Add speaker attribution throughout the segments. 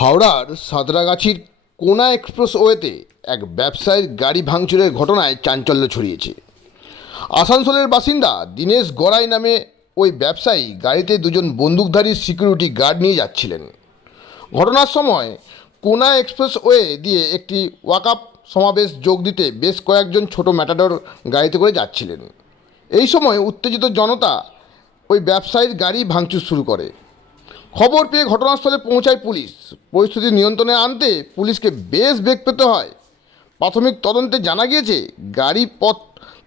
Speaker 1: হাওড়ার সাঁতরাগাছির কোনা এক্সপ্রেসওয়েতে এক ব্যবসায়ীর গাড়ি ভাঙচুরের ঘটনায় চাঞ্চল্য ছড়িয়েছে। আসানসোলের বাসিন্দা দীনেশ গড়াই নামে ওই ব্যবসায়ী গাড়িতে দুজন বন্দুকধারী সিকিউরিটি গার্ড নিয়ে যাচ্ছিলেন। ঘটনার সময় কোনা এক্সপ্রেসওয়ে দিয়ে একটি ওয়াকআপ সমাবেশ যোগ দিতে বেশ কয়েকজন ছোট ম্যাটাডোর গাড়িতে করে যাচ্ছিলেন। এই সময় উত্তেজিত জনতা ওই ব্যবসায়ীর গাড়ি ভাঙচুর শুরু করে। খবর পেয়ে ঘটনাস্থলে পৌঁছায় পুলিশ। পরিস্থিতি নিয়ন্ত্রণে আনতে পুলিশকে বেশ বেগ পেতে হয়। প্রাথমিক তদন্তে জানা গিয়েছে, গাড়ি পথ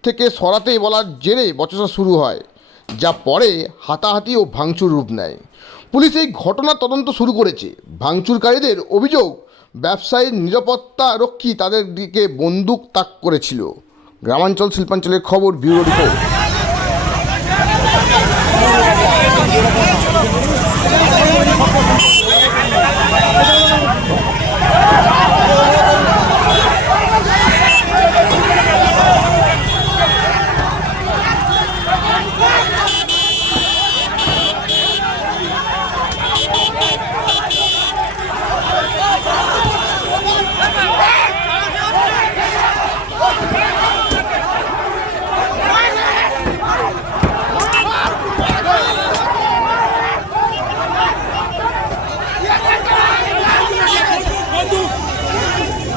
Speaker 1: থেকে সরাতে বলার জেরে বচসা শুরু হয়, যা পরে হাতাহাতি ও ভাঙচুর রূপ নেয়। পুলিশ এই ঘটনার তদন্ত শুরু করেছে। ভাঙচুরকারীদের অভিযোগ ব্যবসায়ীর নিরাপত্তা রক্ষী তাদের দিকে বন্দুক তাক করেছিল। গ্রামাঞ্চল শিল্পাঞ্চলের খবর, bureau report.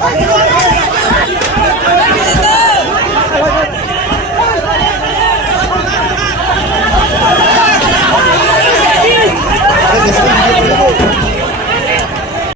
Speaker 1: Oh, my God.